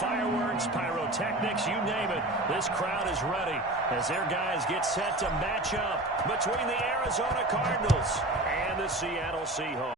fireworks, pyrotechnics, you name it. This crowd is ready as their guys get set to match up between the Arizona Cardinals and the Seattle Seahawks.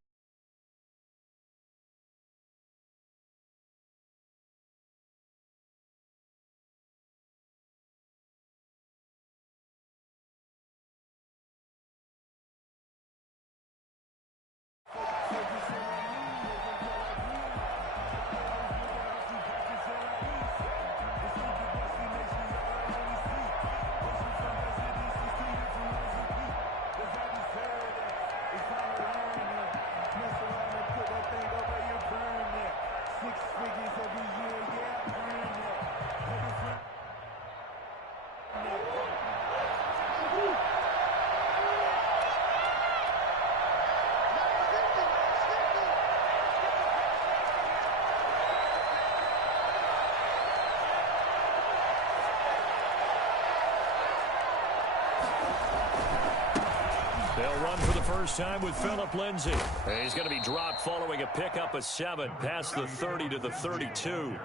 They'll run for the first time with Phillip Lindsay. He's going to be dropped following a pickup of 7 past the 30 to the 32.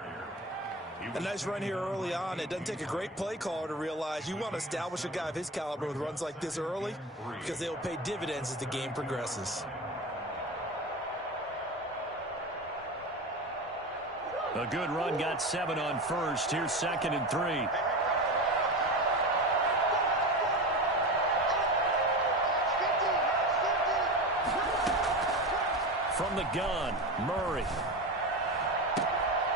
A nice run here early on. It doesn't take a great play caller to realize you want to establish a guy of his caliber with runs like this early because they will pay dividends as the game progresses. A good run got 7 on first. Here's 2nd and 3. From the gun, Murray.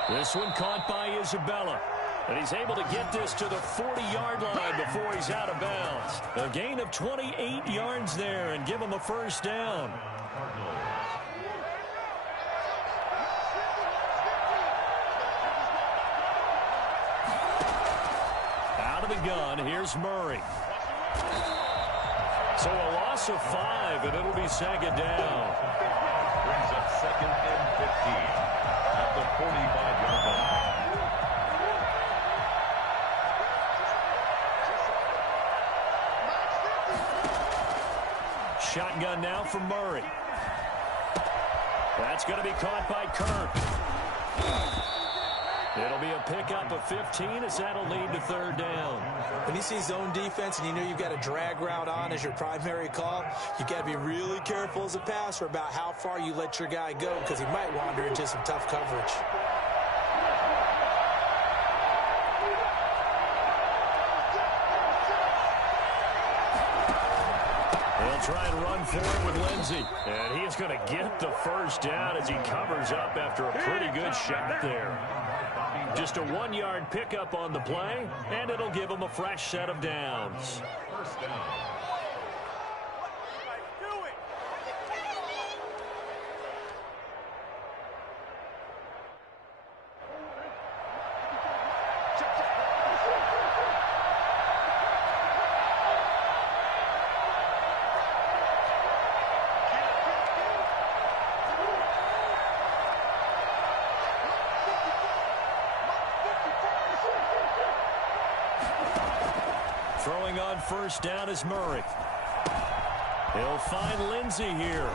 This one caught by Isabella. And he's able to get this to the 40-yard line before he's out of bounds. A gain of 28 yards there and give him a first down. Out of the gun, here's Murray. So a loss of 5, and it'll be 2nd down. Brings up 2nd and 15 at the 45-yard line. Shotgun now for Murray. That's going to be caught by Kirk. It'll be a pickup of 15 as that'll lead to 3rd down. When you see zone defense and you know you've got a drag route on as your primary call, you've got to be really careful as a passer about how far you let your guy go because he might wander into some tough coverage. They'll try and run for it with Lindsay. And he is going to get the first down as he covers up after a pretty good shot there. Just a 1-yard pickup on the play, and it'll give him a fresh set of downs. First down. Throwing on first down is Murray. He'll find Lindsay here.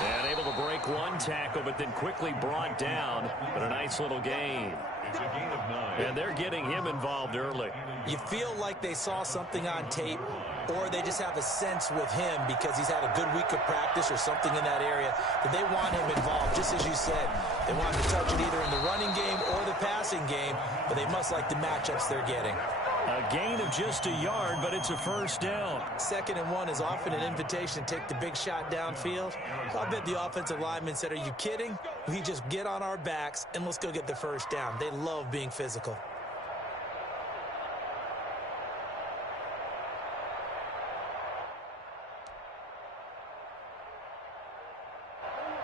And able to break one tackle, but then quickly brought down. But a nice little gain. It's a gain of 9. And they're getting him involved early. You feel like they saw something on tape, or they just have a sense with him because he's had a good week of practice or something in that area that they want him involved, just as you said. They want him to touch it either in the running game or the passing game, but they must like the matchups they're getting. A gain of just a yard, but it's a first down. 2nd and 1 is often an invitation to take the big shot downfield. I bet the offensive lineman said, "Are you kidding? We just get on our backs and let's go get the first down." They love being physical.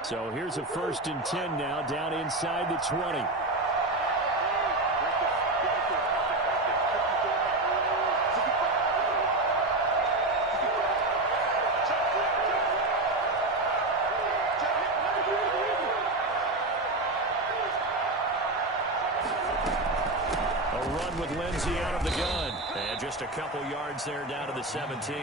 So here's a 1st and 10 now, down inside the 20. With Lindsay out of the gun. And just a couple yards there down to the 17.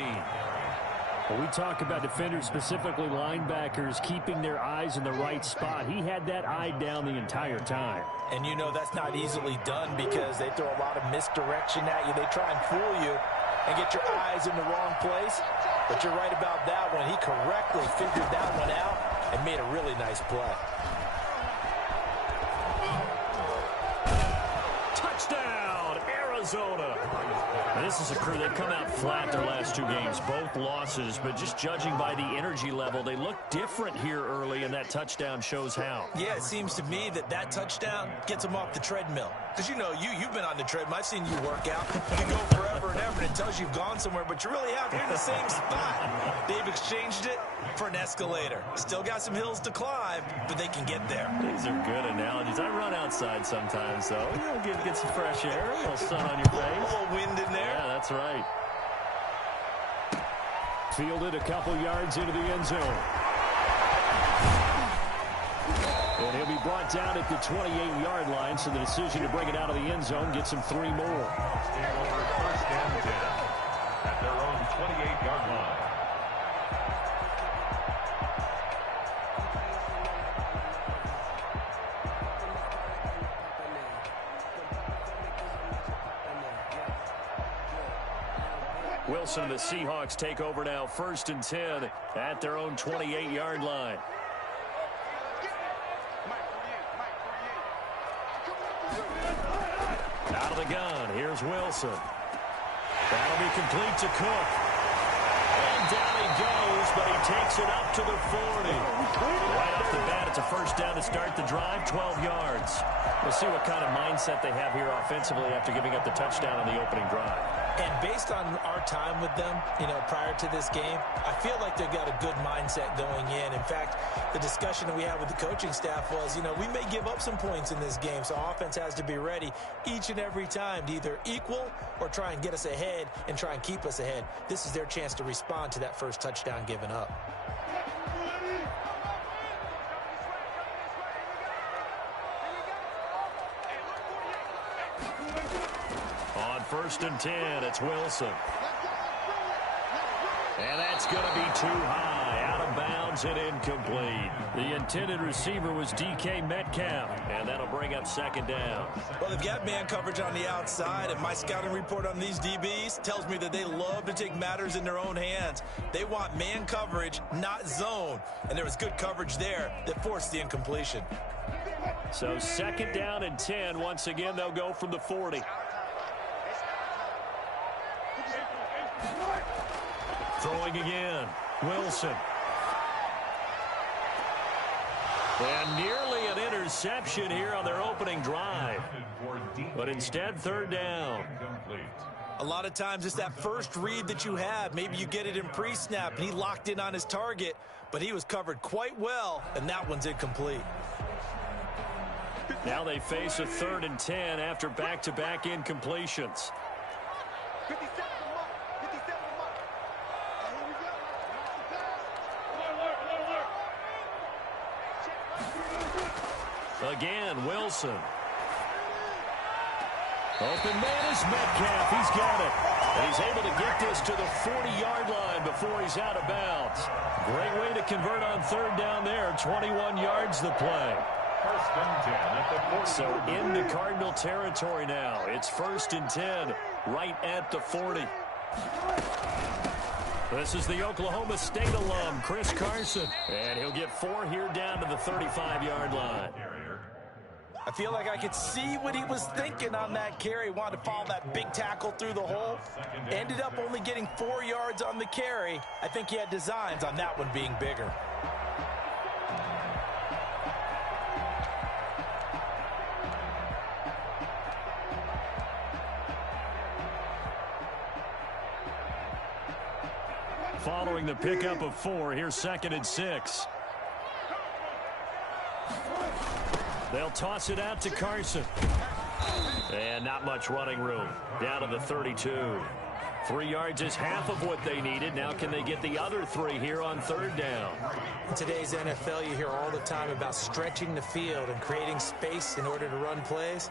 Well, we talk about defenders, specifically linebackers, keeping their eyes in the right spot. He had that eye down the entire time. And you know that's not easily done because they throw a lot of misdirection at you. They try and fool you and get your eyes in the wrong place. But you're right about that one. He correctly figured that one out and made a really nice play. Touchdown, Arizona. Now, this is a crew, they've come out flat their last two games, both losses, but just judging by the energy level, they look different here early, and that touchdown shows how. Yeah, it seems to me that touchdown gets them off the treadmill. Because, you know, you've been on the treadmill. I've seen you work out. You go forever and ever, and it tells you you've gone somewhere, but you really have. You're in the same spot. They've exchanged it for an escalator. Still got some hills to climb, but they can get there. These are good analogies. I run outside sometimes, though. You know, get some fresh air, a little sun on your face. A little wind in there. Yeah, that's right. Fielded a couple yards into the end zone. And he'll be brought down at the 28-yard line, so the decision to bring it out of the end zone gets him 3 more. Over first and 10 at their own 28-yard line. Wilson and the Seahawks take over now, 1st and 10 at their own 28-yard line. Out of the gun, here's Wilson. That'll be complete to Cook. And down he goes, but he takes it up to the 40. Right off the bat, it's a first down to start the drive, 12 yards. We'll see what kind of mindset they have here offensively after giving up the touchdown on the opening drive. And based on our time with them, you know, prior to this game, I feel like they've got a good mindset going in. In fact, the discussion that we had with the coaching staff was, you know, we may give up some points in this game, so offense has to be ready each and every time to either equal or try and get us ahead and try and keep us ahead. This is their chance to respond to that first touchdown given up. On 1st and 10, it's Wilson. And that's going to be too high, out of bounds and incomplete. The intended receiver was DK Metcalf, and that'll bring up 2nd down. Well, they've got man coverage on the outside, and my scouting report on these DBs tells me that they love to take matters in their own hands. They want man coverage, not zone, and there was good coverage there that forced the incompletion. So 2nd down and 10. Once again, they'll go from the 40. Throwing again, Wilson. And nearly an interception here on their opening drive. But instead, 3rd down. A lot of times it's that first read that you have. Maybe you get it in pre-snap, and he locked in on his target, but he was covered quite well, and that one's incomplete. Now they face a 3rd and 10 after back-to-back incompletions. Again, Wilson. Open man is Metcalf. He's got it. And he's able to get this to the 40-yard line before he's out of bounds. Great way to convert on 3rd down there. 21 yards the play. 1st and 10 at the 40. So into Cardinal territory now. It's 1st and 10 right at the 40. This is the Oklahoma State alum, Chris Carson. And he'll get 4 here down to the 35-yard line. I feel like I could see what he was thinking on that carry. Wanted to follow that big tackle through the hole. Ended up only getting 4 yards on the carry. I think he had designs on that one being bigger. Following the pickup of 4, here's 2nd and 6. They'll toss it out to Carson. And not much running room. Down to the 32. 3 yards is half of what they needed. Now can they get the other 3 here on 3rd down? In today's NFL, you hear all the time about stretching the field and creating space in order to run plays.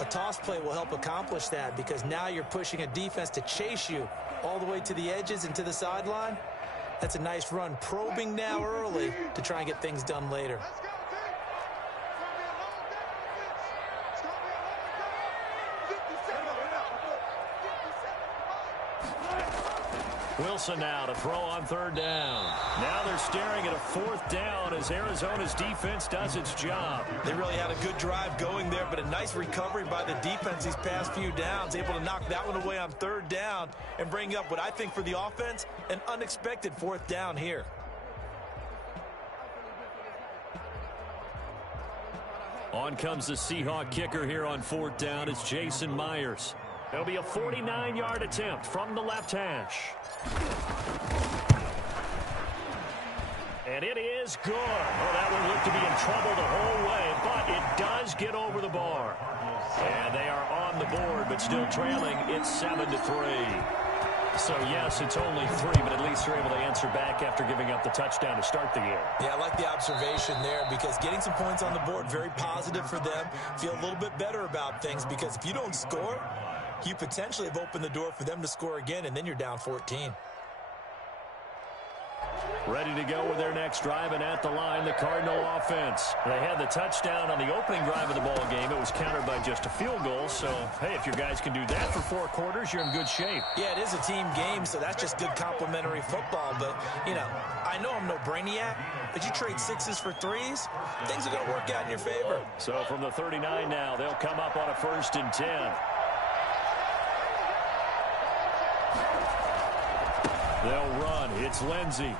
A toss play will help accomplish that because now you're pushing a defense to chase you all the way to the edges and to the sideline. That's a nice run, probing now early to try and get things done later. Wilson now to throw on third down. Now they're staring at a fourth down as Arizona's defense does its job. They really had a good drive going there, but a nice recovery by the defense these past few downs, able to knock that one away on third down and bring up what I think for the offense, an unexpected fourth down here. On comes the Seahawk kicker here on fourth down. It's Jason Myers. It'll be a 49-yard attempt from the left hash. And it is good. Oh, that one looked to be in trouble the whole way, but it does get over the bar. And they are on the board, but still trailing. It's 7-3. So, yes, it's only 3, but at least they're able to answer back after giving up the touchdown to start the game. Yeah, I like the observation there because getting some points on the board, very positive for them. Feel a little bit better about things because if you don't score, you potentially have opened the door for them to score again, and then you're down 14. Ready to go with their next drive, and at the line, the Cardinal offense. They had the touchdown on the opening drive of the ball game. It was countered by just a field goal. So, hey, if your guys can do that for 4 quarters, you're in good shape. Yeah, it is a team game, so that's just good complimentary football. But, you know, I know I'm no brainiac, but you trade 6s for 3s, things are going to work out in your favor. So from the 39 now, they'll come up on a 1st and 10. They'll run. It's Lindsey.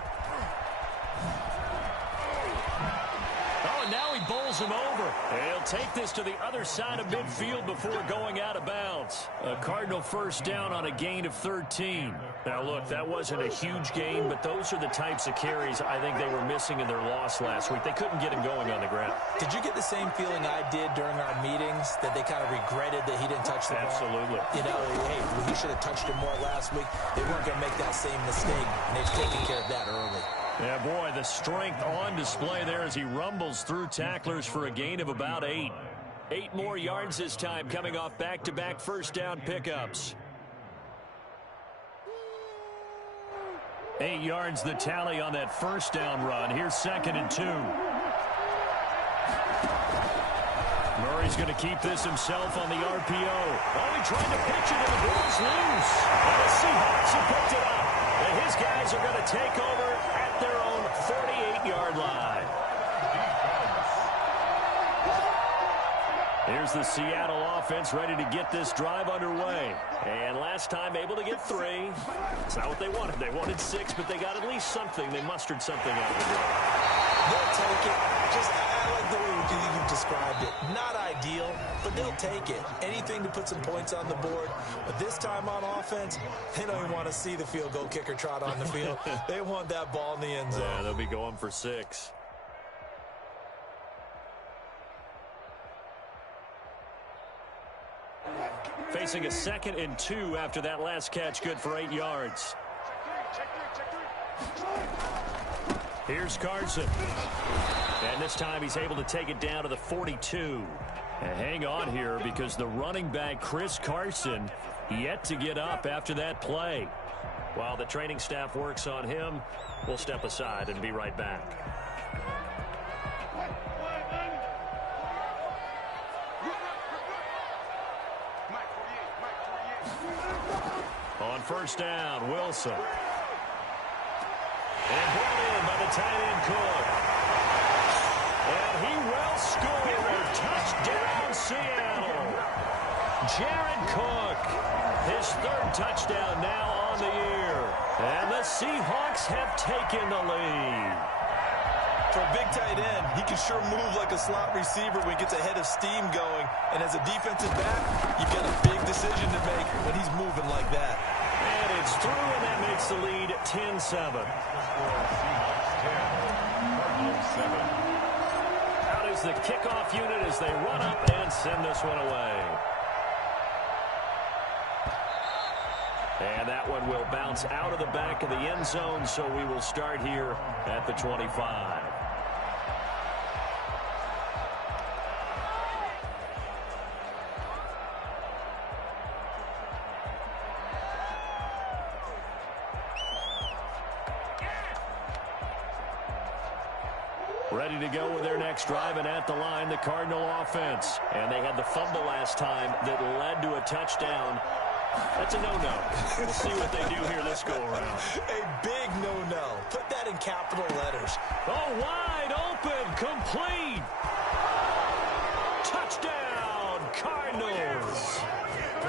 Oh, now he bowls him over. He'll take this to the other side of midfield before going out of bounds. A Cardinal first down on a gain of 13. Now, look, that wasn't a huge gain, but those are the types of carries I think they were missing in their loss last week. They couldn't get him going on the ground. Did you get the same feeling I did during our meetings, that they kind of regretted that he didn't touch the ball? Absolutely. You know, hey, he should have touched it more last week. They weren't going to make that same mistake, and they've taken care of that early. Yeah, boy, the strength on display there as he rumbles through tacklers for a gain of about 8. 8 more yards this time, coming off back-to-back first down pickups. 8 yards the tally on that first down run. Here's 2nd and 2. Murray's going to keep this himself on the RPO. Oh, he tried to pitch it, and the ball's loose. And the Seahawks have picked it up. And his guys are going to take over at their own 48-yard line. Here's the Seattle offense ready to get this drive underway. And last time able to get 3. It's not what they wanted. They wanted 6, but they got at least something. They mustered something out of the game. They'll take it. I like the way you've described it. Not ideal, but they'll take it. Anything to put some points on the board. But this time on offense, they don't even want to see the field goal kicker trot on the field. They want that ball in the end zone. Yeah, they'll be going for 6. Facing a 2nd and 2 after that last catch, good for 8 yards. Here's Carson. And this time he's able to take it down to the 42. And hang on here because the running back, Chris Carson, yet to get up after that play. While the training staff works on him, we'll step aside and be right back. On first down, Wilson. And brought in by the tight end Cook. And he will score. Touchdown, Seattle. Jared Cook, his 3rd touchdown now on the year. And the Seahawks have taken the lead. For a big tight end, he can sure move like a slot receiver when he gets a head of steam going. And as a defensive back, you've got a big decision to make when he's moving like that. And it's through, and that makes the lead 10-7. Out is the kickoff unit as they run up and send this one away. And that one will bounce out of the back of the end zone, so we will start here at the 25. Ready to go with their next drive, and at the line, the Cardinal offense. And they had the fumble last time that led to a touchdown. That's a no-no. We'll see what they do here this go-around. A big no-no. Put that in capital letters. Oh, wide open, complete. Touchdown, Cardinals.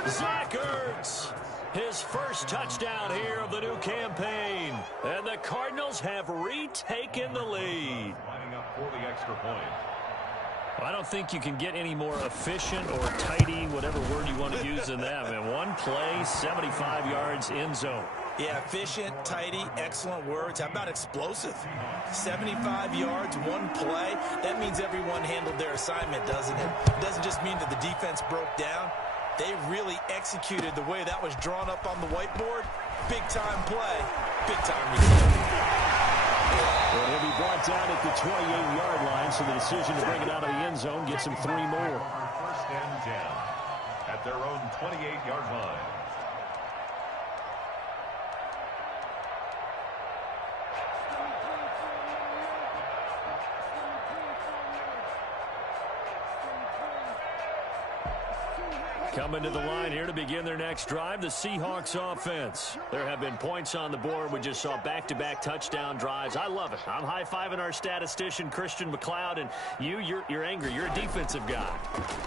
Zach Ertz, his first touchdown here of the new campaign. And the Cardinals have retaken the lead. Lining up for the extra point. I don't think you can get any more efficient or tidy, whatever word you want to use in that. Man, one play, 75 yards in zone. Yeah, efficient, tidy, excellent words. How about explosive? 75 yards, one play. That means everyone handled their assignment, doesn't it? It doesn't just mean that the defense broke down. They really executed the way that was drawn up on the whiteboard. Big-time play, big-time result. Well, he'll be brought down at the 28-yard line, so the decision to bring it out of the end zone gets him 3 more. First and 10 at their own 28-yard line. Coming to the line here to begin their next drive, the Seahawks offense. There have been points on the board. We just saw back-to-back touchdown drives. I love it. I'm high-fiving our statistician, Christian McLeod, and you're angry. You're a defensive guy.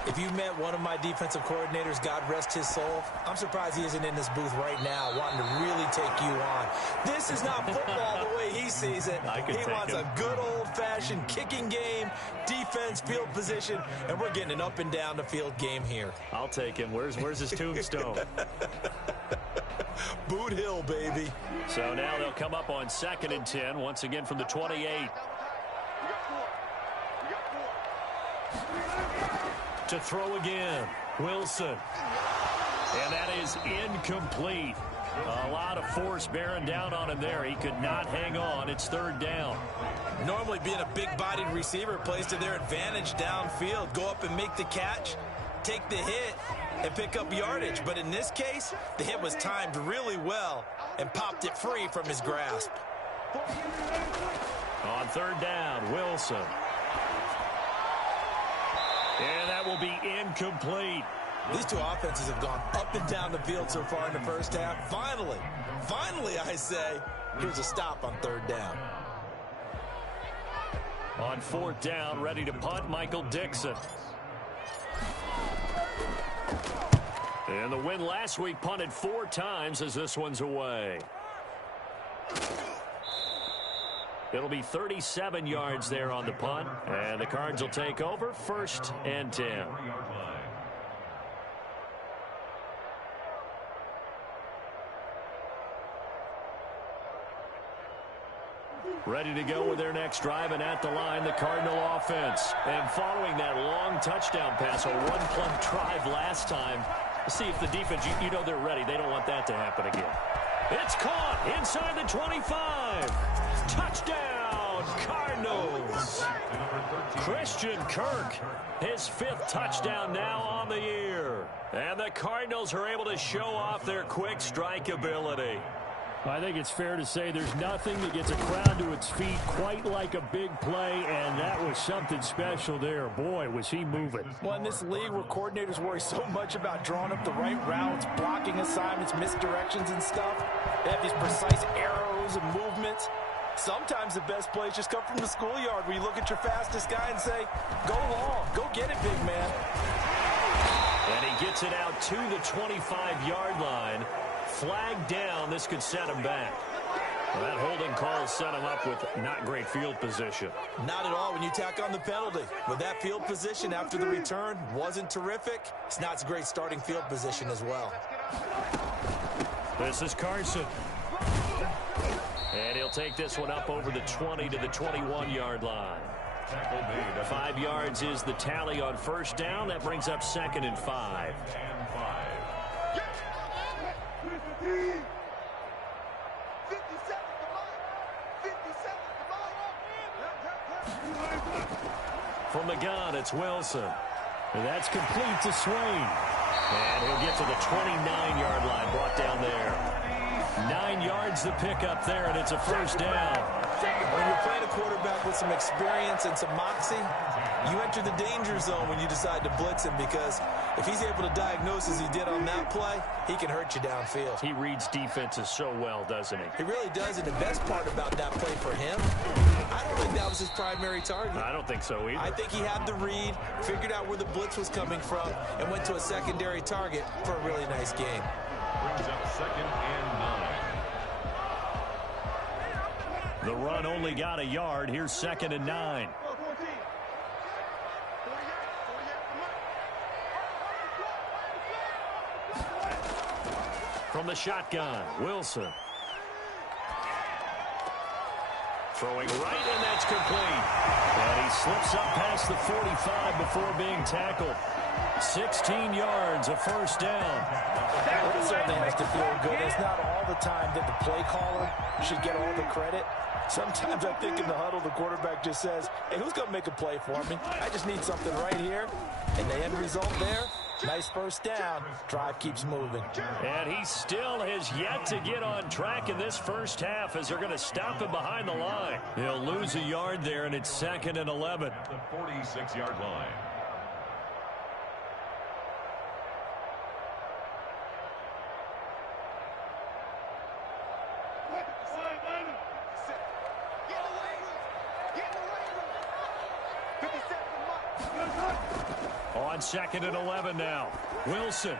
If you met one of my defensive coordinators, God rest his soul, I'm surprised he isn't in this booth right now wanting to really take you on. This is not football the way he sees it. He wants a good old-fashioned kicking game, defense, field position, and we're getting an up-and-down-the-field game here. I'll take him. Where's his tombstone? Boot Hill, baby. So now they'll come up on 2nd and 10, once again from the 28. To throw again, Wilson. And that is incomplete. A lot of force bearing down on him there. He could not hang on. It's 3rd down. Normally being a big-bodied receiver plays to their advantage downfield. Go up and make the catch, take the hit, and pick up yardage. But in this case, the hit was timed really well and popped it free from his grasp. On 3rd down, Wilson. And that will be incomplete. These two offenses have gone up and down the field so far in the first half. Finally, I say, here's a stop on 3rd down. On 4th down, ready to punt, Michael Dixon. And the win last week punted 4 times as this one's away. It'll be 37 yards there on the punt, and the Cards will take over 1st and 10. Ready to go with their next drive, and at the line, the Cardinal offense. And following that long touchdown pass, a one-play drive last time, see if the defense, you know they're ready. They don't want that to happen again. It's caught inside the 25. Touchdown, Cardinals. Christian Kirk, his 5th touchdown now on the year. And the Cardinals are able to show off their quick strike ability. I think it's fair to say there's nothing that gets a crowd to its feet quite like a big play, and that was something special there. Boy, was he moving. Well, in this league where coordinators worry so much about drawing up the right routes, blocking assignments, misdirections and stuff, they have these precise arrows and movements. Sometimes the best plays just come from the schoolyard where you look at your fastest guy and say, go long, go get it, big man. And he gets it out to the 25-yard line. Flag down. This could set him back. Well, that holding call set him up with not great field position. Not at all when you tack on the penalty. With that field position after the return wasn't terrific, it's not a great starting field position as well. This is Carson. And he'll take this one up over the 20 to the 21-yard line. 5 yards is the tally on 1st down. That brings up 2nd and 5. From the gun, it's Wilson. And that's complete to Swain. And he'll get to the 29-yard line, brought down there. 9 yards to pick up there, and it's a 1st down. When you're playing a quarterback with some experience and some moxie, you enter the danger zone when you decide to blitz him, because if he's able to diagnose as he did on that play, he can hurt you downfield. He reads defenses so well, doesn't he? He really does, and the best part about that play for him, I don't think that was his primary target. I don't think so either. I think he had the read, figured out where the blitz was coming from, and went to a secondary target for a really nice game. Brings up 2nd and 9. The run only got a yard. Here's 2nd and 9. From the shotgun, Wilson. Throwing right, and that's complete. And he slips up past the 45 before being tackled. 16 yards, a first down. Well, it certainly has to feel good. It's not all the time that the play caller should get all the credit. Sometimes I think in the huddle, the quarterback just says, hey, who's going to make a play for me? I just need something right here. And the end result there, nice first down. Drive keeps moving. And he still has yet to get on track in this first half, as they're going to stop him behind the line. He'll lose a yard there, and it's 2nd and 11. At the 46-yard line. On 2nd and 11 now. Wilson.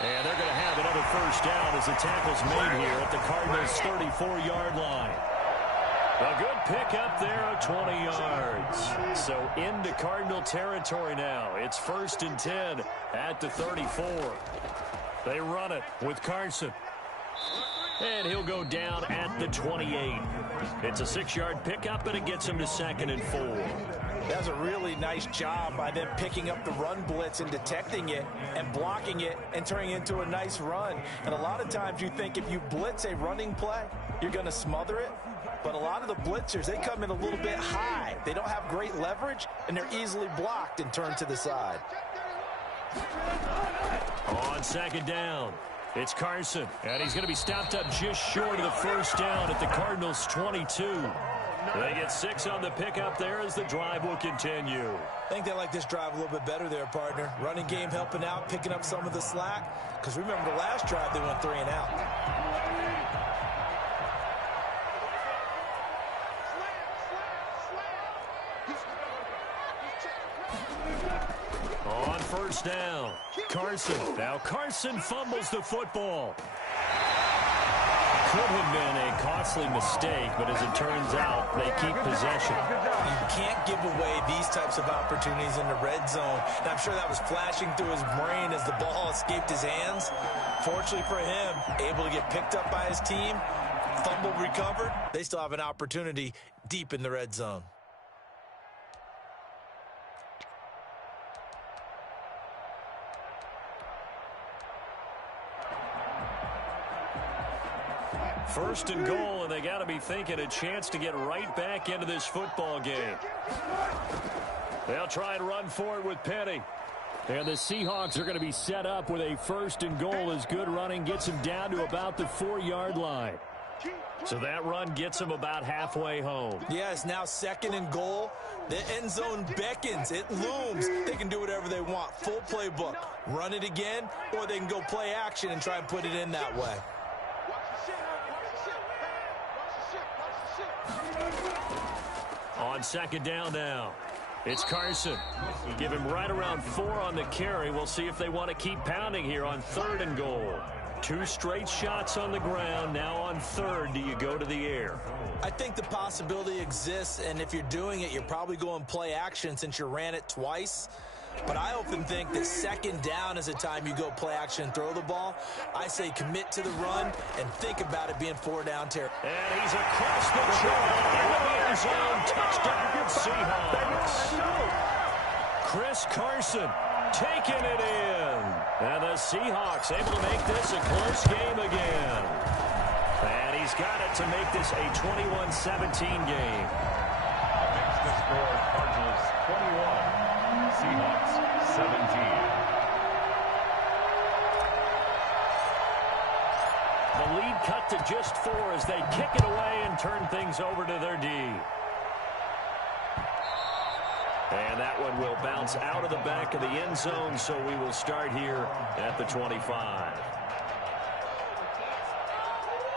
And they're going to have another first down as the tackle's made here at the Cardinals' 34-yard line. A good pickup there of 20 yards. So into Cardinal territory now. It's 1st and 10 at the 34. They run it with Carson. And he'll go down at the 28. It's a 6-yard pickup, and it gets him to 2nd and 4. That's a really nice job by them picking up the run blitz and detecting it and blocking it and turning it into a nice run. And a lot of times you think if you blitz a running play, you're going to smother it. But a lot of the blitzers, they come in a little bit high. They don't have great leverage, and they're easily blocked and turned to the side. On 2nd down, it's Carson, and he's going to be stopped up just short of the first down at the Cardinals' 22. They get 6 on the pickup there as the drive will continue. I think they like this drive a little bit better there, partner. Running game helping out, picking up some of the slack. Because remember, the last drive they went 3 and out. On 1st down, Carson. Now Carson fumbles the football. Could have been a costly mistake, but as it turns out, they keep possession. You can't give away these types of opportunities in the red zone. And I'm sure that was flashing through his brain as the ball escaped his hands. Fortunately for him, able to get picked up by his team, fumble recovered. They still have an opportunity deep in the red zone. First and goal, and they got to be thinking a chance to get right back into this football game. They'll try and run for it with Penny. And the Seahawks are going to be set up with a 1st and goal as good running gets them down to about the 4-yard line. So that run gets them about halfway home. Yeah, it's now 2nd and goal. The end zone beckons. It looms. They can do whatever they want. Full playbook. Run it again, or they can go play action and try and put it in that way. On 2nd down now, it's Carson. You give him right around 4 on the carry. We'll see if they want to keep pounding here on 3rd and goal. 2 straight shots on the ground. Now on 3rd, do you go to the air? I think the possibility exists, and if you're doing it, you're probably going play action since you ran it twice. But I often think that 2nd down is a time you go play action and throw the ball. I say commit to the run and think about it being 4-down territory. And he's across the channel into the end zone. Touchdown, Seahawks. Chris Carson taking it in. And the Seahawks able to make this a close game again. And he's got it to make this a 21-17 game. Makes the score Cardinals 21. Seahawks 17. The lead cut to just 4 as they kick it away and turn things over to their D. And that one will bounce out of the back of the end zone, so we will start here at the 25.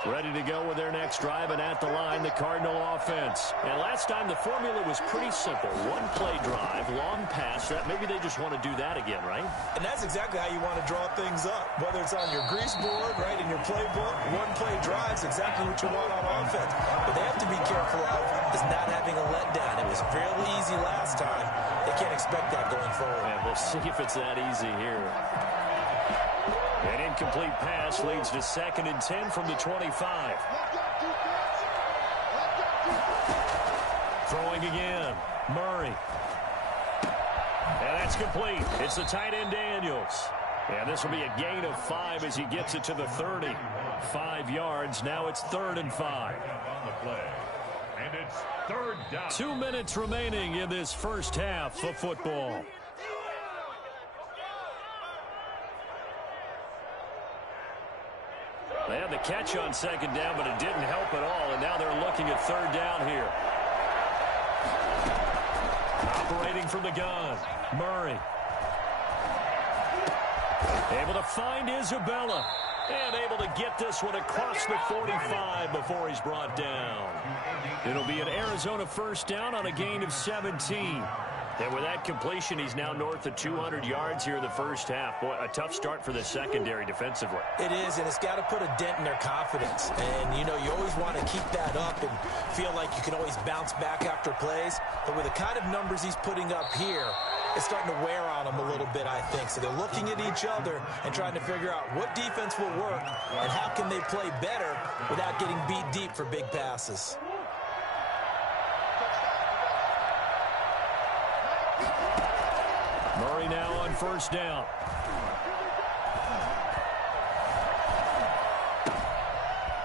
Ready to go with their next drive, and at the line, the Cardinal offense. And last time, the formula was pretty simple. One-play drive, long pass. Maybe they just want to do that again, right? And that's exactly how you want to draw things up. Whether it's on your grease board, right, in your playbook, one-play drive is exactly what you want on offense. But they have to be careful of is not having a letdown. It was fairly easy last time. They can't expect that going forward. And we'll see if it's that easy here. An incomplete pass leads to 2nd and 10 from the 25. Throwing again. Murray. And that's complete. It's the tight end Daniels. And this will be a gain of 5 as he gets it to the 30. 5 yards. Now it's 3rd and 5. On the play. And it's 3rd down. 2 minutes remaining in this first half of football. They had the catch on 2nd down, but it didn't help at all, and now they're looking at 3rd down here. Operating from the gun, Murray. Able to find Isabella, and able to get this one across the 45 before he's brought down. It'll be an Arizona 1st down on a gain of 17. And with that completion, he's now north of 200 yards here in the first half. Boy, a tough start for the secondary defensively. It is, and it's got to put a dent in their confidence. And, you know, you always want to keep that up and feel like you can always bounce back after plays. But with the kind of numbers he's putting up here, it's starting to wear on them a little bit, I think. So they're looking at each other and trying to figure out what defense will work and how can they play better without getting beat deep for big passes. Murray now on 1st down.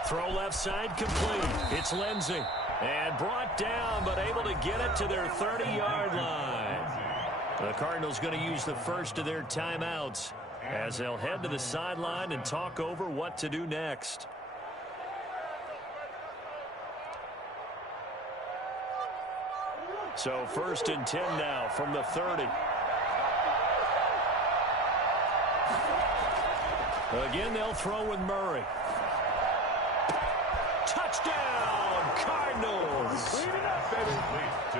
Throw left side complete. It's Lindsey. And brought down, but able to get it to their 30-yard line. The Cardinals going to use the first of their timeouts as they'll head to the sideline and talk over what to do next. So 1st and 10 now from the 30. Again, they'll throw with Murray. Touchdown, Cardinals!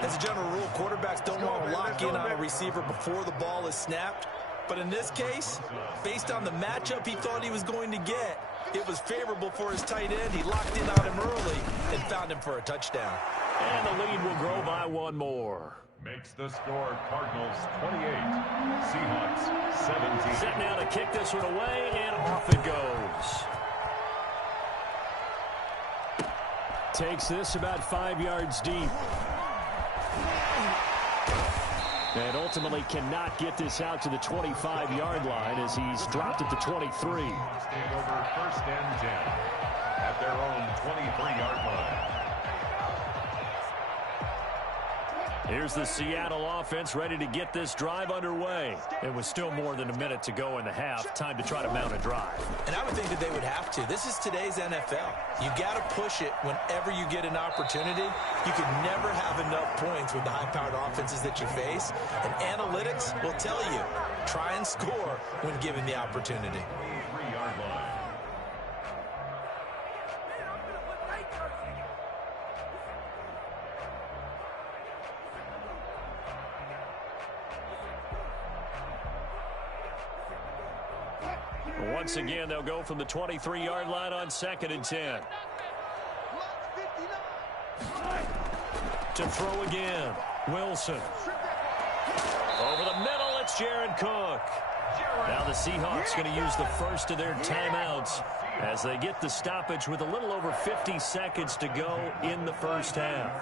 As a general rule, quarterbacks don't want to lock in on a receiver before the ball is snapped. But in this case, based on the matchup he thought he was going to get, it was favorable for his tight end. He locked in on him early and found him for a touchdown. And the lead will grow by 1 more. Makes the score Cardinals 28, Seahawks 17. Set now to kick this one away, and off it goes. Takes this about 5 yards deep. And ultimately cannot get this out to the 25-yard line as he's dropped at the 23. Staying over 1st and 10 at their own 23-yard line. Here's the Seattle offense ready to get this drive underway. It was still more than a minute to go in the half. Time to try to mount a drive. And I would think that they would have to. This is today's NFL. You got to push it whenever you get an opportunity. You can never have enough points with the high-powered offenses that you face. And analytics will tell you, try and score when given the opportunity. 3-yard line. Once again, they'll go from the 23-yard line on 2nd and 10. To throw again, Wilson. Over the middle, it's Jared Cook. Now the Seahawks going to use the first of their timeouts as they get the stoppage with a little over 50 seconds to go in the first half.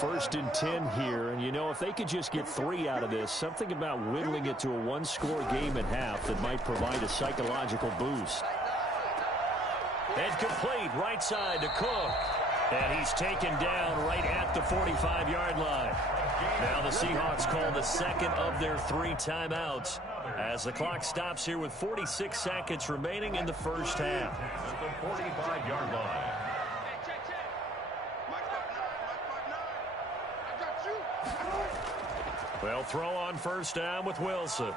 1st and 10 here, and you know, if they could just get 3 out of this, something about whittling it to a 1-score game at half that might provide a psychological boost. And complete, right side to Cook. And he's taken down right at the 45-yard line. Now the Seahawks call the second of their 3 timeouts as the clock stops here with 46 seconds remaining in the first half. At the 45-yard line. Well, throw on first down with Wilson.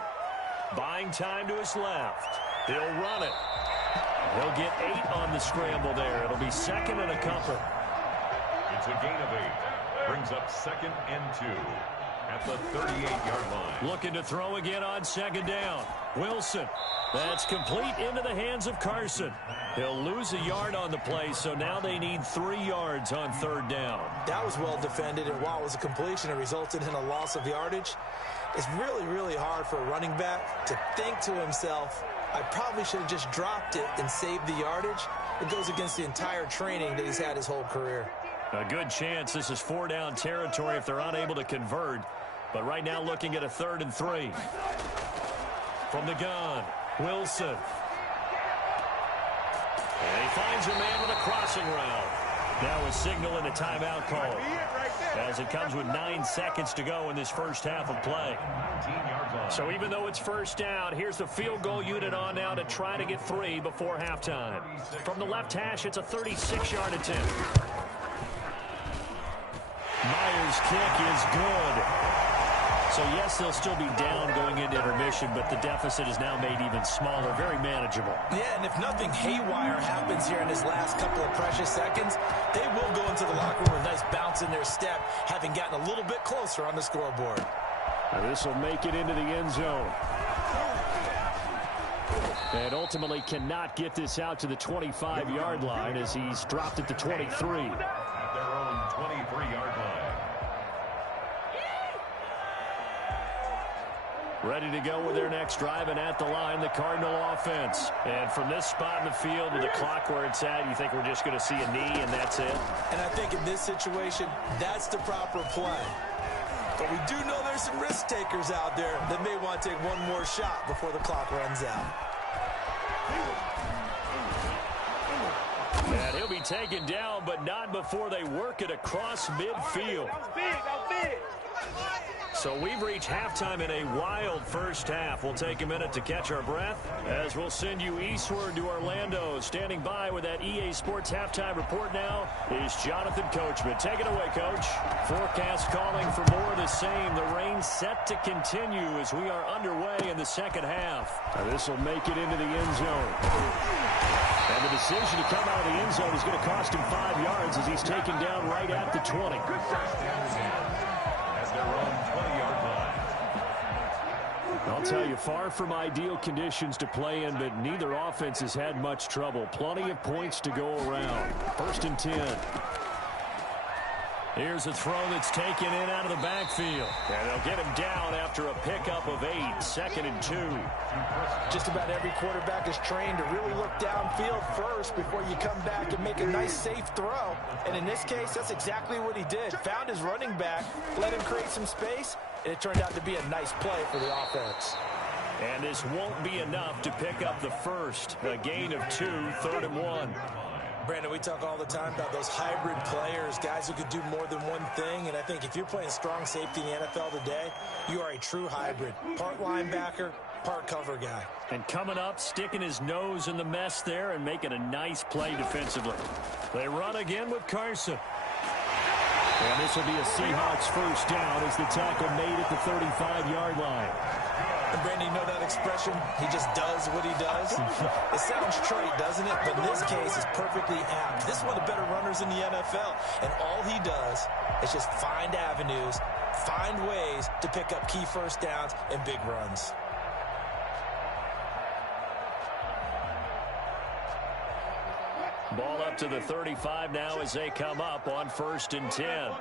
Buying time to his left. He'll run it. He'll get 8 on the scramble there. It'll be second and a couple. It's a gain of 8. Brings up 2nd and 2 at the 38-yard line. Looking to throw again on second down. Wilson. That's complete into the hands of Carson. He'll lose a yard on the play, so now they need 3 yards on third down. That was well defended, and while it was a completion, it resulted in a loss of yardage. It's really, really hard for a running back to think to himself, I probably should have just dropped it and saved the yardage. It goes against the entire training that he's had his whole career. A good chance this is 4-down territory if they're unable to convert. But right now looking at a 3rd and 3. From the gun, Wilson. And he finds a man with a crossing route. Now a signal and a timeout call, as it comes with 9 seconds to go in this first half of play. So even though it's first down, here's the field goal unit on now to try to get 3 before halftime. From the left hash, it's a 36-yard attempt. Myers' kick is good. So, yes, they'll still be down going into intermission, but the deficit is now made even smaller, very manageable. Yeah, and if nothing haywire happens here in this last couple of precious seconds, they will go into the locker room with a nice bounce in their step, having gotten a little bit closer on the scoreboard. This will make it into the end zone. And ultimately cannot get this out to the 25-yard line as he's dropped at the 23. At their own 23-yard line. Ready to go with their next drive, and at the line, the Cardinal offense. And from this spot in the field with the clock where it's at, you think we're just going to see a knee and that's it? And I think in this situation, that's the proper play. But we do know there's some risk takers out there that may want to take one more shot before the clock runs out. And he'll be taken down, but not before they work it across midfield. So we've reached halftime in a wild first half. We'll take a minute to catch our breath as we'll send you eastward to Orlando. Standing by with that EA Sports halftime report now is Jonathan Coachman. Take it away, Coach. Forecast calling for more of the same. The rain set to continue as we are underway in the second half. This will make it into the end zone. And the decision to come out of the end zone is going to cost him 5 yards as he's taken down right at the 20. At their own 20-yard line. I'll tell you, far from ideal conditions to play in, but neither offense has had much trouble. Plenty of points to go around. 1st and 10. Here's a throw that's taken in out of the backfield. And they'll get him down after a pickup of 8. 2nd and 2. Just about every quarterback is trained to really look downfield first before you come back and make a nice, safe throw. And in this case, that's exactly what he did. Found his running back, let him create some space, and it turned out to be a nice play for the offense. And this won't be enough to pick up the first. A gain of 2, 3rd and 1. Brandon, we talk all the time about those hybrid players, guys who could do more than one thing. And I think if you're playing strong safety in the NFL today, you are a true hybrid. Part linebacker, part cover guy. And coming up, sticking his nose in the mess there and making a nice play defensively. They run again with Carson. And this will be a Seahawks first down as the tackle made at the 35-yard line. And Brandon, you know that expression? He just does what he does. It sounds trite, doesn't it? But in this case, it's perfectly apt. This is one of the better runners in the NFL. And all he does is just find avenues, find ways to pick up key first downs and big runs. Ball up to the 35 now as they come up on 1st and 10.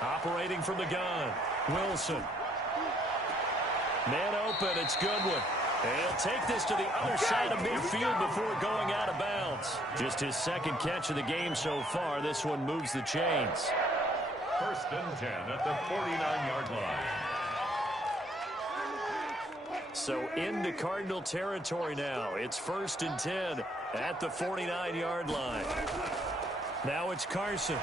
Operating from the gun, Wilson. Man open, it's Goodwin. And he'll take this to the other side of midfield before going out of bounds. Just his 2nd catch of the game so far. This one moves the chains. 1st and 10 at the 49-yard line. So into Cardinal territory now. It's 1st and 10 at the 49-yard line. Now it's Carson.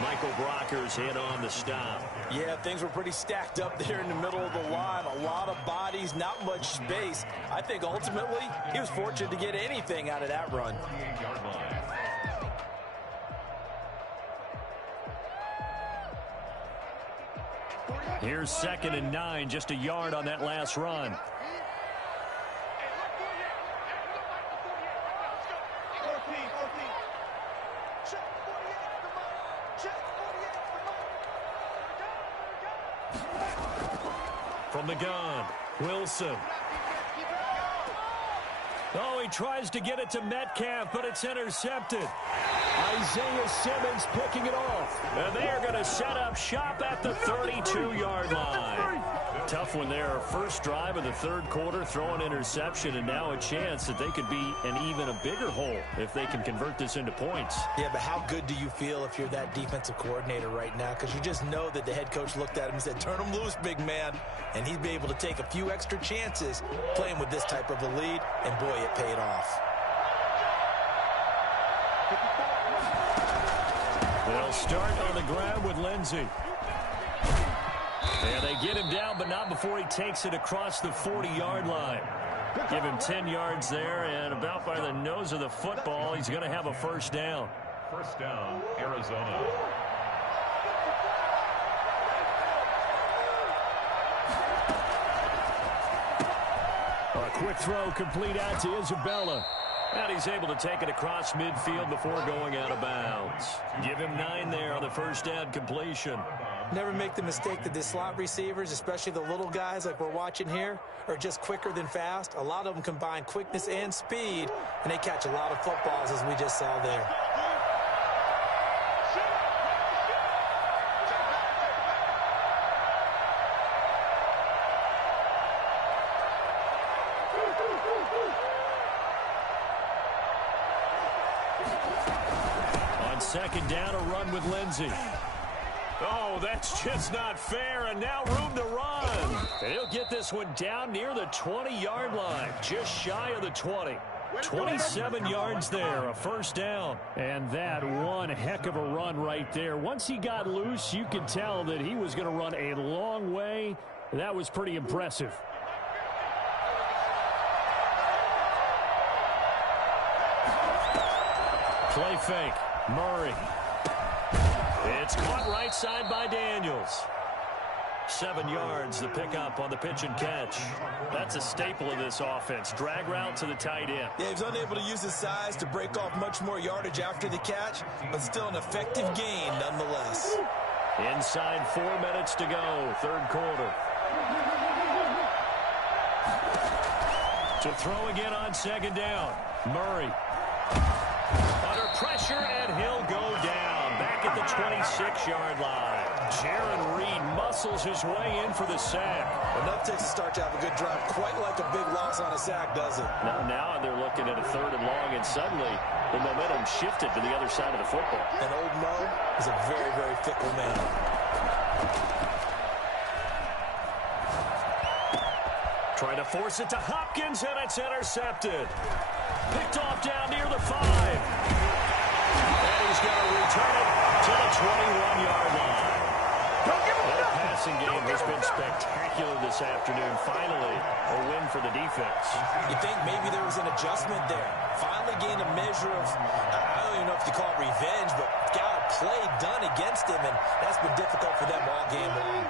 Michael Brocker's hit on the stop. Yeah, things were pretty stacked up there in the middle of the line. A lot of bodies, not much space. I think ultimately he was fortunate to get anything out of that run. Here's 2nd and 9, just a yard on that last run. From the gun, Wilson. Oh, he tries to get it to Metcalf, but it's intercepted. Isaiah Simmons picking it off. And they are going to set up shop at the 32-yard line. Tough one there. First drive of the third quarter, throw an interception, and now a chance that they could be in even a bigger hole if they can convert this into points. Yeah, but how good do you feel if you're that defensive coordinator right now? Because you just know that the head coach looked at him and said, turn him loose, big man. And he'd be able to take a few extra chances playing with this type of a lead, and boy, it paid off. They'll start on the ground with Lindsey. And they get him down, but not before he takes it across the 40-yard line. Give him 10 yards there, and about by the nose of the football, he's going to have a first down. First down, Arizona. A quick throw complete out to Isabella. And he's able to take it across midfield before going out of bounds. Give him 9 there on the first down completion. Never make the mistake that the slot receivers, especially the little guys like we're watching here, are just quicker than fast. A lot of them combine quickness and speed, and they catch a lot of footballs, as we just saw there. On second down, a run with Lindsey. Oh, that's just not fair, and now room to run. And he'll get this one down near the 20-yard line, just shy of the 20. 27 yards there, a first down. And that one heck of a run right there. Once he got loose, you could tell that he was going to run a long way. That was pretty impressive. Play fake. Murray. It's caught right side by Daniels. 7 yards, the pickup on the pitch and catch. That's a staple of this offense. Drag route to the tight end. Yeah, he was unable to use his size to break off much more yardage after the catch, but still an effective gain nonetheless. Inside 4 minutes to go, third quarter. To throw again on second down. Murray. Under pressure, and he'll go down. Back at the 26-yard line. Jaron Reed muscles his way in for the sack. Enough takes to start to have a good drive. Quite like a big loss on a sack, does it? Now they're looking at a third and long, and suddenly the momentum shifted to the other side of the football. And old Mo is a very, very fickle man. Trying to force it to Hopkins, and it's intercepted. Picked off down near the 5. And he's going to return it to the 21-yard line. Their passing game has been spectacular this afternoon. Finally, a win for the defense. You think maybe there was an adjustment there. Finally gained a measure of, I don't even know if you call it revenge, but got a play done against him, and that's been difficult for them all game long.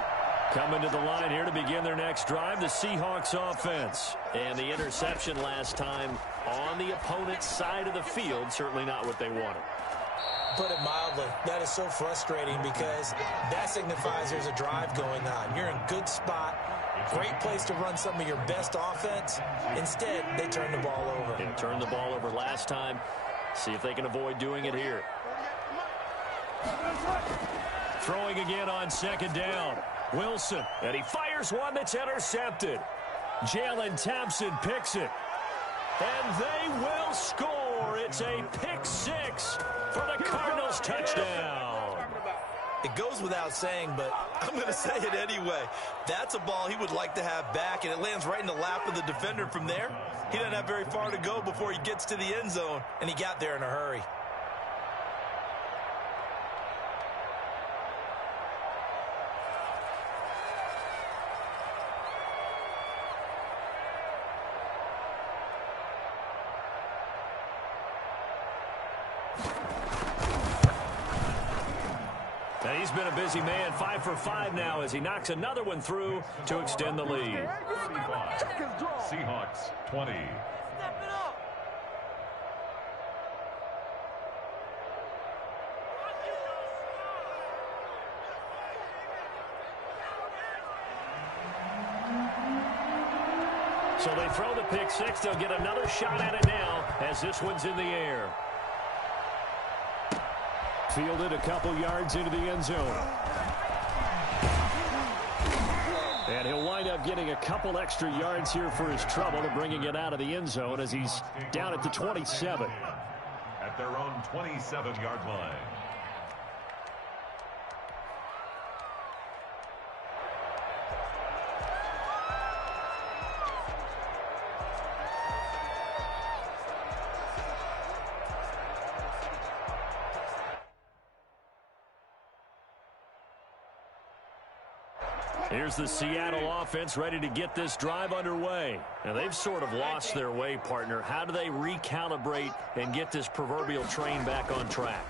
Coming to the line here to begin their next drive, the Seahawks offense. And the interception last time on the opponent's side of the field, certainly not what they wanted. Put it mildly, that is so frustrating because that signifies there's a drive going on. You're in a good spot, great place to run some of your best offense. Instead, they turn the ball over. They turned the ball over last time. See if they can avoid doing it here. Throwing again on second down. Wilson, and he fires one that's intercepted. Jalen Thompson picks it. And they will score. It's a pick 6 for the Cardinals touchdown. It goes without saying, but I'm going to say it anyway. That's a ball he would like to have back, and it lands right in the lap of the defender from there. He doesn't have very far to go before he gets to the end zone, and he got there in a hurry. He's been a busy man, 5 for 5 now as he knocks another one through to extend the lead. Seahawks 20. So they throw the pick six. They'll get another shot at it now as this one's in the air. Fielded a couple yards into the end zone. And he'll wind up getting a couple extra yards here for his trouble and bringing it out of the end zone as he's down at the 27. At their own 27-yard line. Here's the Seattle offense ready to get this drive underway. Now, they've sort of lost their way, partner. How do they recalibrate and get this proverbial train back on track?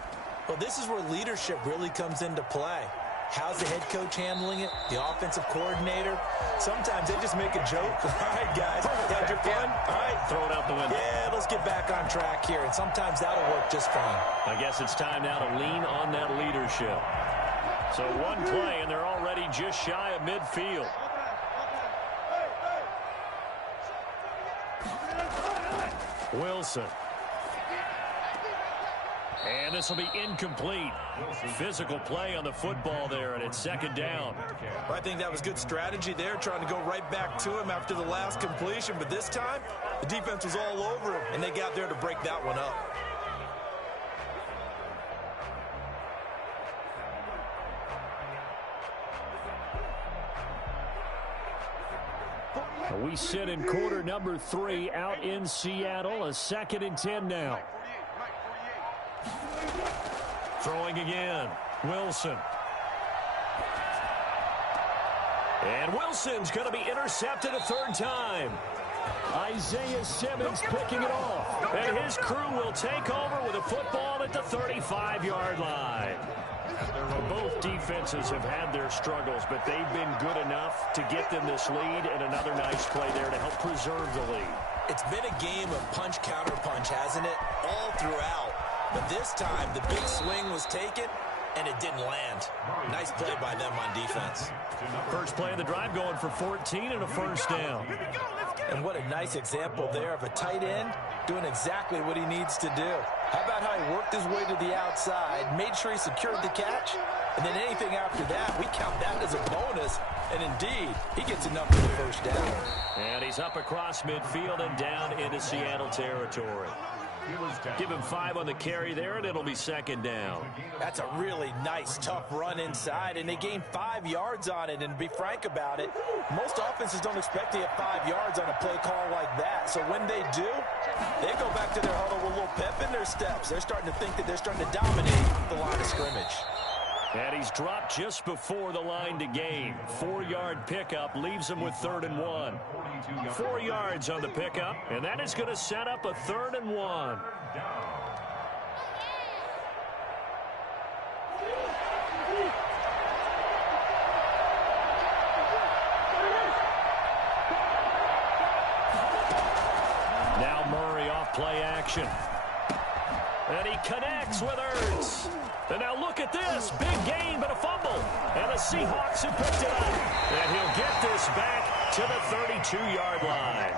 Well, this is where leadership really comes into play. How's the head coach handling it? The offensive coordinator? Sometimes they just make a joke. All right, guys, had your fun? All right. Throw it out the window. Yeah, let's get back on track here. And sometimes that'll work just fine. I guess it's time now to lean on that leadership. So one play, and they're already just shy of midfield. Wilson. And this will be incomplete. Physical play on the football there, and it's second down. Well, I think that was good strategy there, trying to go right back to him after the last completion. But this time, the defense was all over him, and they got there to break that one up. We sit in quarter number 3 out in Seattle. A 2nd and 10 now. Throwing again. Wilson. And Wilson's going to be intercepted a third time. Isaiah Simmons picking it off. And his crew will take over with a football at the 35-yard line. Both defenses have had their struggles, but they've been good enough to get them this lead, and another nice play there to help preserve the lead. It's been a game of punch-counter-punch, hasn't it? All throughout. But this time, the big swing was taken, and it didn't land. Nice play by them on defense. First play of the drive going for 14 and a first down. And what a nice example there of a tight end doing exactly what he needs to do. How about how he worked his way to the outside, made sure he secured the catch, and then anything after that, we count that as a bonus. And indeed, he gets enough for the first down. And he's up across midfield and down into Seattle territory. Give him 5 on the carry there, and it'll be second down. That's a really nice, tough run inside, and they gained 5 yards on it. And to be frank about it, most offenses don't expect to get 5 yards on a play call like that. So when they do, they go back to their huddle with a little pep in their steps. They're starting to think that they're starting to dominate the line of scrimmage. And he's dropped just before the line to gain. 4-yard pickup leaves him with 3rd and 1. 4 yards on the pickup, and that is going to set up a 3rd and 1. Now Murray off play action. And he connects with Ertz. And now look at this. Big gain, but a fumble. And the Seahawks have picked it up. And he'll get this back to the 32-yard line.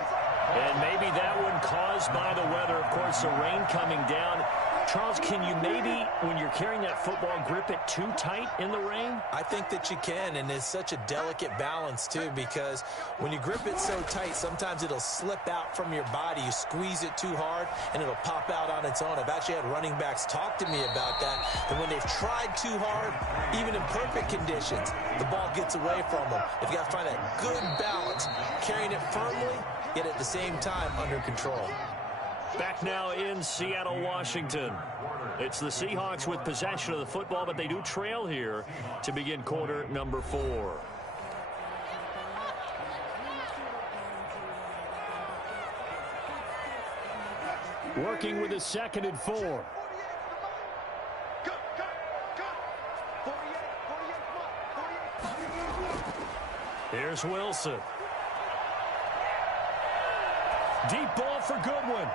And maybe that one caused by the weather. Of course, the rain coming down. Charles, can you maybe, when you're carrying that football, grip it too tight in the rain? I think that you can, and it's such a delicate balance, too, because when you grip it so tight, sometimes it'll slip out from your body. You squeeze it too hard, and it'll pop out on its own. I've actually had running backs talk to me about that, and when they've tried too hard, even in perfect conditions, the ball gets away from them. You've got to find that good balance, carrying it firmly, yet at the same time under control. Back now in Seattle, Washington. It's the Seahawks with possession of the football, but they do trail here to begin quarter number 4. Working with a 2nd and 4. Here's Wilson. Deep ball for Goodwin.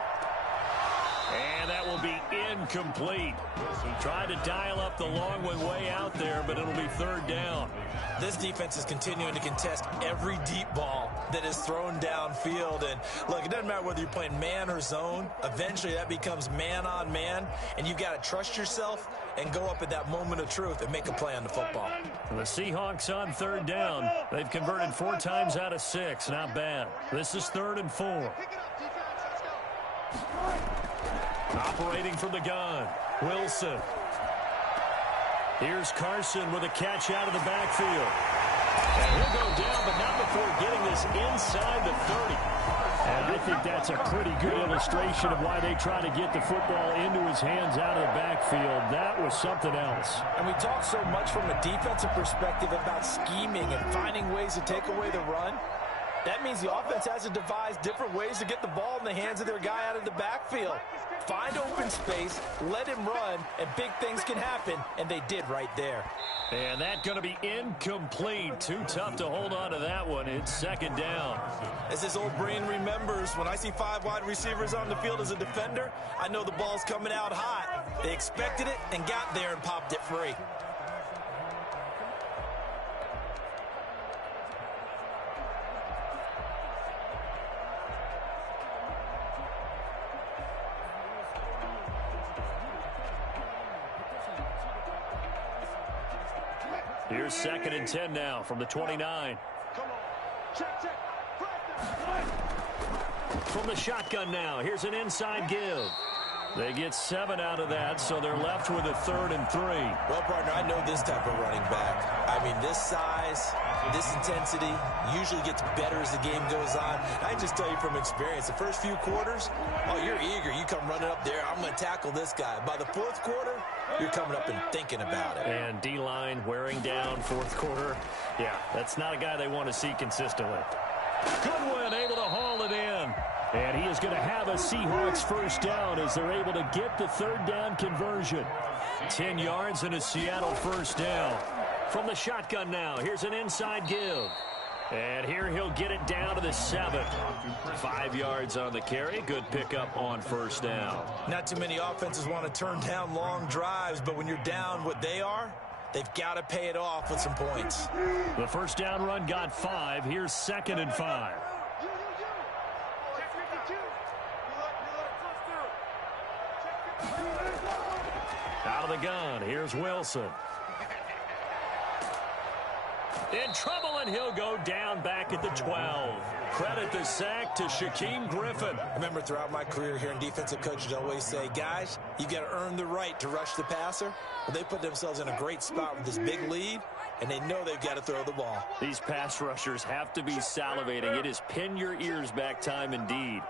And that will be incomplete. Tried to dial up the long way out there, but it'll be third down. This defense is continuing to contest every deep ball that is thrown downfield. And look, it doesn't matter whether you're playing man or zone. Eventually that becomes man on man, and you've got to trust yourself and go up at that moment of truth and make a play on the football. The Seahawks on third down. They've converted 4 times out of 6. Not bad. This is 3rd and 4. Operating from the gun, Wilson. Here's Carson with a catch out of the backfield. And he'll go down, but not before getting this inside the 30. And I think that's a pretty good illustration of why they try to get the football into his hands out of the backfield. That was something else. And we talk so much from a defensive perspective about scheming and finding ways to take away the run. That means the offense has to devise different ways to get the ball in the hands of their guy out of the backfield. Find open space, let him run, and big things can happen, and they did right there. And that's going to be incomplete. Too tough to hold on to that one. It's 2nd down. As this old brain remembers, when I see 5 wide receivers on the field as a defender, I know the ball's coming out hot. They expected it and got there and popped it free. Here's 2nd and 10 now from the 29. From the shotgun now, here's an inside give. They get 7 out of that, so they're left with a 3rd and 3. Well, partner, I know this type of running back. I mean, this size, this intensity usually gets better as the game goes on. I just tell you from experience, the first few quarters, oh, you're eager. You come running up there, I'm going to tackle this guy. By the 4th quarter, you're coming up and thinking about it. And D-line wearing down 4th quarter. Yeah, that's not a guy they want to see consistently. Goodwin able to haul it in. And he is going to have a Seahawks first down as they're able to get the 3rd down conversion. 10 yards and a Seattle first down. From the shotgun now, here's an inside give. And here he'll get it down to the 7. 5 yards on the carry. Good pickup on first down. Not too many offenses want to turn down long drives, but when you're down what they are, they've got to pay it off with some points. The first down run got 5. Here's 2nd and 5. Out of the gun, here's Wilson. In trouble, and he'll go down back at the 12. Credit the sack to Shaquem Griffin. I remember throughout my career here in defensive coaches always say, guys, you got to earn the right to rush the passer. Well, they put themselves in a great spot with this big lead, and they know they've got to throw the ball. These pass rushers have to be salivating. It is pin your ears back time indeed.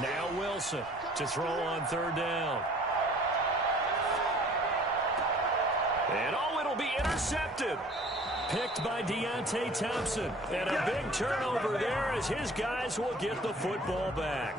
Now Wilson to throw on 3rd down. And oh, it'll be intercepted. Picked by Deontay Thompson. And a big turnover there as his guys will get the football back.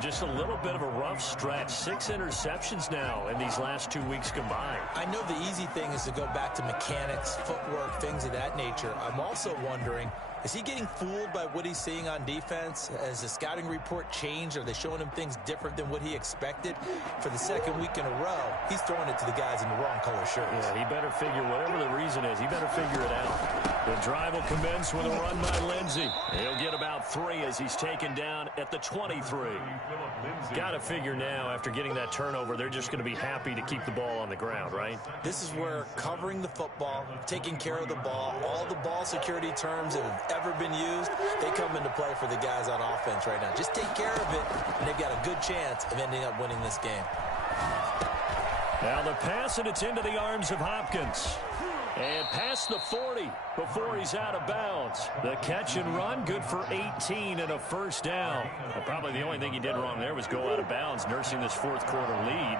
Just a little bit of a rough stretch. 6 interceptions now in these last 2 weeks combined. I know the easy thing is to go back to mechanics, footwork, things of that nature. I'm also wondering, is he getting fooled by what he's seeing on defense? Has the scouting report changed? Are they showing him things different than what he expected? For the 2nd week in a row, he's throwing it to the guys in the wrong color shirts. Yeah, he better figure, whatever the reason is, he better figure it out. The drive will commence with a run by Lindsey. He'll get about 3 as he's taken down at the 23. Got to figure now, after getting that turnover, they're just going to be happy to keep the ball on the ground, right? This is where covering the football, taking care of the ball, all the ball security terms that have ever been used, they come into play for the guys on offense right now. Just take care of it, and they've got a good chance of ending up winning this game. Now the pass, and it's into the arms of Hopkins. And past the 40 before he's out of bounds. The catch and run, good for 18 and a first down. Well, probably the only thing he did wrong there was go out of bounds, nursing this 4th quarter lead.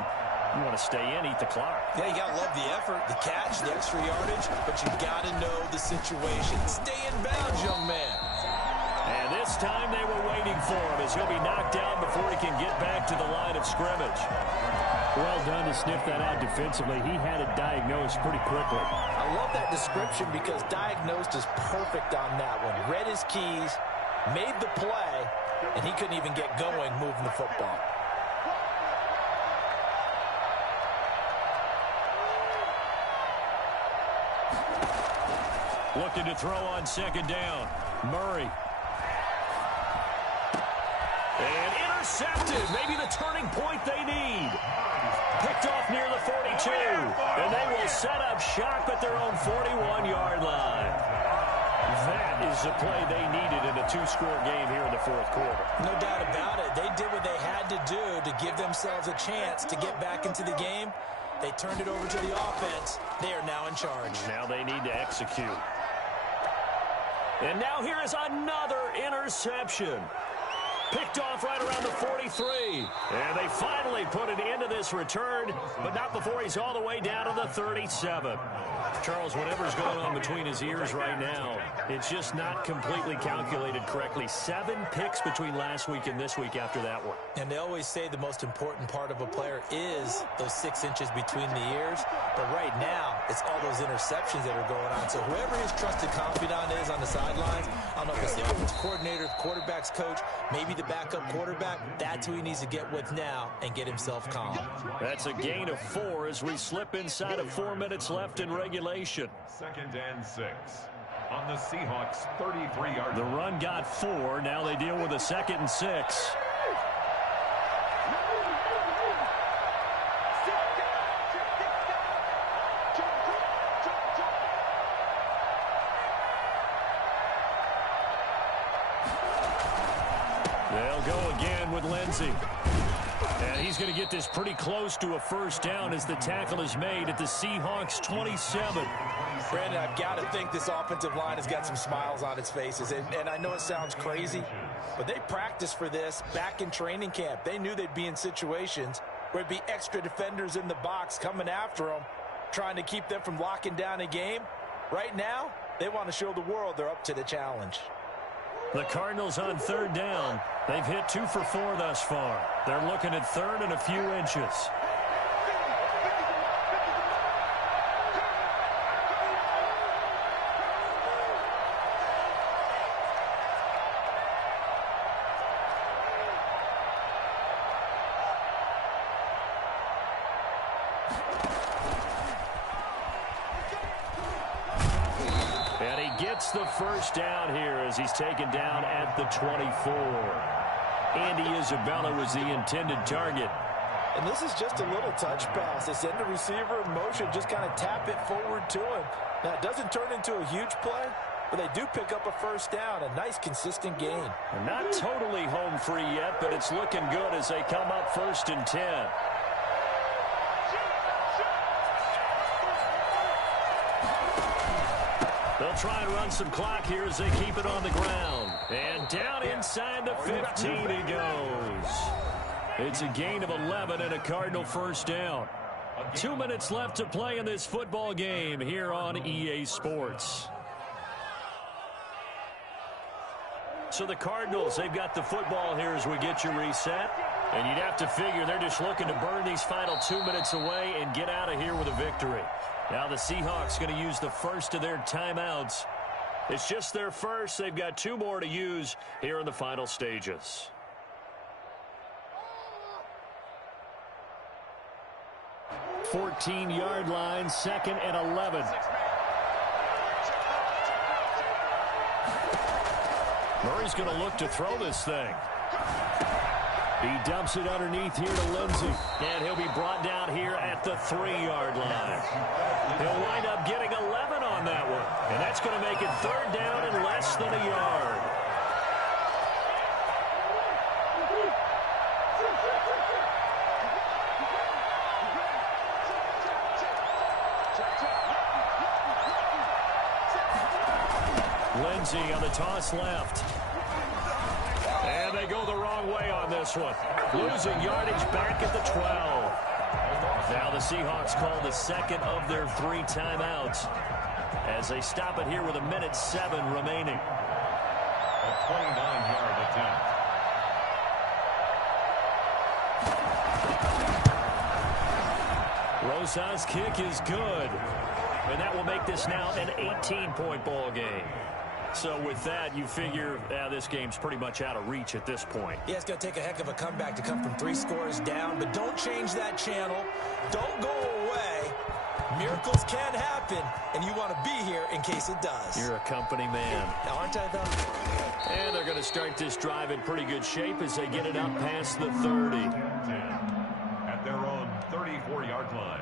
You want to stay in, eat the clock. Yeah, you got to love the effort, the catch, the extra yardage, but you got to know the situation. Stay in bounds, young man. And this time they were waiting for him as he'll be knocked down before he can get back to the line of scrimmage. Well done to sniff that out defensively. He had it diagnosed pretty quickly. I love that description because diagnosed is perfect on that one. Read his keys, made the play, and he couldn't even get going moving the football. Looking to throw on second down. Murray. And intercepted. Maybe the turning point they need. Picked off near the 42. And they will set up shop at their own 41-yard line. That is the play they needed in a two-score game here in the fourth quarter. No doubt about it. They did what they had to do to give themselves a chance to get back into the game. They turned it over to the offense. They are now in charge. Now they need to execute. And now here is another interception. Picked off right around the 43. And they finally put an end to this return, but not before he's all the way down to the 37. Charles, whatever's going on between his ears right now, it's just not completely calculated correctly. 7 picks between last week and this week after that one. And they always say the most important part of a player is those 6 inches between the ears. But right now, it's all those interceptions that are going on. So whoever his trusted confidant is on the sidelines, I don't know if it's the offensive coordinator, quarterback's coach, maybe the backup quarterback, that's who he needs to get with now and get himself calm. That's a gain of 4 as we slip inside of 4 minutes left in regulation. 2nd and 6 on the Seahawks 33-yard. The run got 4. Now they deal with a 2nd and 6. They'll go again with Lindsey. And he's going to get this pretty close to a first down as the tackle is made at the Seahawks 27. Brandon, I've got to think this offensive line has got some smiles on its faces. And I know it sounds crazy, but they practiced for this back in training camp. They knew they'd be in situations where there'd be extra defenders in the box coming after them, trying to keep them from locking down a game. Right now, they want to show the world they're up to the challenge. The Cardinals on 3rd down. They've hit 2 for 4 thus far. They're looking at 3rd and a few inches. Gets the first down here as he's taken down at the 24. Andy Isabella was the intended target. And this is just a little touch pass. They send the receiver in motion, just kind of tap it forward to him. Now, it doesn't turn into a huge play, but they do pick up a first down, a nice, consistent gain. Not totally home free yet, but it's looking good as they come up 1st and 10. They'll try and run some clock here as they keep it on the ground. And down inside the 15 he goes. It's a gain of 11 and a Cardinal first down. 2 minutes left to play in this football game here on EA Sports. So the Cardinals, they've got the football here as we get you reset. And you'd have to figure they're just looking to burn these final 2 minutes away and get out of here with a victory. Now the Seahawks going to use the first of their timeouts. It's just their first. They've got 2 more to use here in the final stages. $14-yard line, 2nd and 11. Murray's going to look to throw this thing. He dumps it underneath here to Lindsey. And he'll be brought down here at the 3-yard line. He'll wind up getting 11 on that one. And that's going to make it 3rd down and less than a yard. Lindsey on the toss left. And they go the wrong way on this one. Losing yardage back at the 12. Now the Seahawks call the 2nd of their 3 timeouts as they stop it here with 1:07 remaining. A 29-yard attempt. Rosas' kick is good. And that will make this now an 18-point ball game. So with that, you figure this game's pretty much out of reach at this point. Yeah, it's going to take a heck of a comeback to come from 3 scores down. But don't change that channel. Don't go away. Miracles can happen, and you want to be here in case it does. You're a company man. Aren't I, though? And they're going to start this drive in pretty good shape as they get it up past the 30. At their own 34-yard line.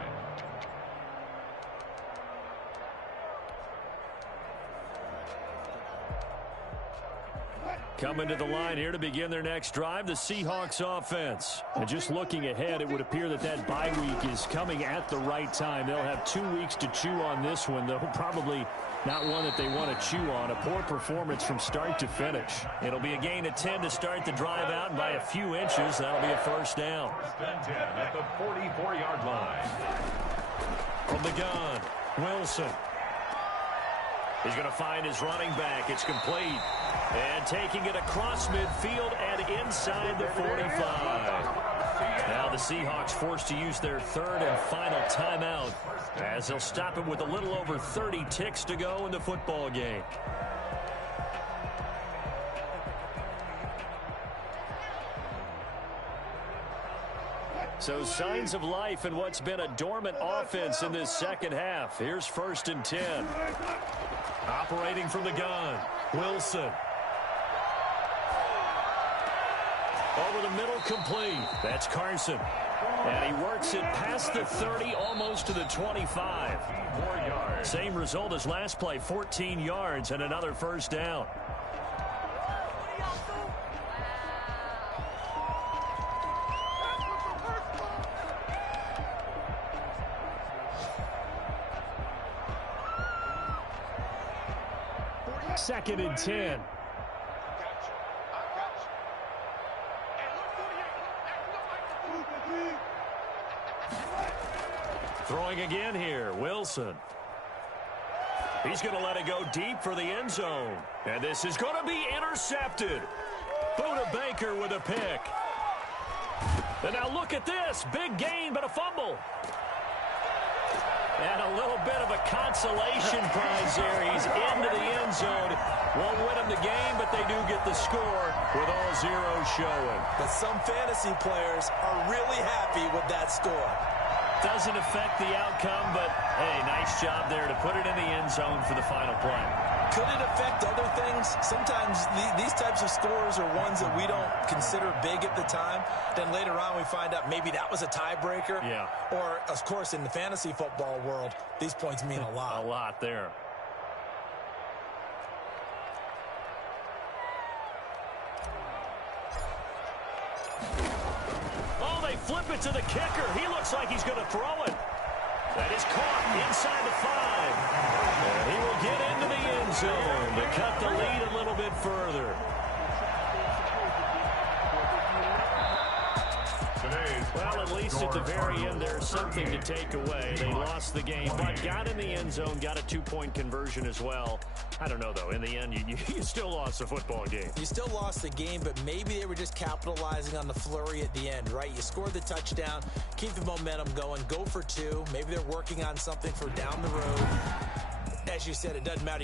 Coming to the line here to begin their next drive, the Seahawks offense. And just looking ahead, it would appear that bye week is coming at the right time. They'll have 2 weeks to chew on this one, though probably not one that they want to chew on. A poor performance from start to finish. It'll be a gain of 10 to start the drive out, and by a few inches, that'll be a first down. First and 10 at the 44-yard line. From the gun, Wilson. He's going to find his running back. It's complete. And taking it across midfield and inside the 45. Now the Seahawks forced to use their 3rd and final timeout as they'll stop it with a little over 30 ticks to go in the football game. So signs of life in what's been a dormant offense in this second half. Here's 1st and 10. Operating from the gun, Wilson. Over the middle, complete. That's Carson. And he works it past the 30, almost to the 25. 4 yards. Same result as last play, 14 yards and another first down. Second and 10. Throwing again here, Wilson. He's going to let it go deep for the end zone. And this is going to be intercepted. Buda Baker with a pick. And now look at this. Big gain, but a fumble. And a little bit of a consolation prize there. He's into the end zone. Won't win him the game, but they do get the score with all zeros showing. But some fantasy players are really happy with that score. Doesn't affect the outcome, but, hey, nice job there to put it in the end zone for the final play. Could it affect other things? Sometimes these types of scores are ones that we don't consider big at the time. Then later on we find out maybe that was a tiebreaker. Yeah. Or, of course, in the fantasy football world, these points mean a lot. A lot there. Oh, they flip it to the kicker. He looks like he's going to throw it. That is caught inside the 5. And he will get into the end zone to cut the lead a little bit further. Well, at least at the very end, there's something to take away. They lost the game, but got in the end zone, got a 2-point conversion as well. I don't know, though. In the end, you still lost the football game. You still lost the game, but maybe they were just capitalizing on the flurry at the end, right? You scored the touchdown, keep the momentum going, go for 2. Maybe they're working on something for down the road. As you said, it doesn't matter.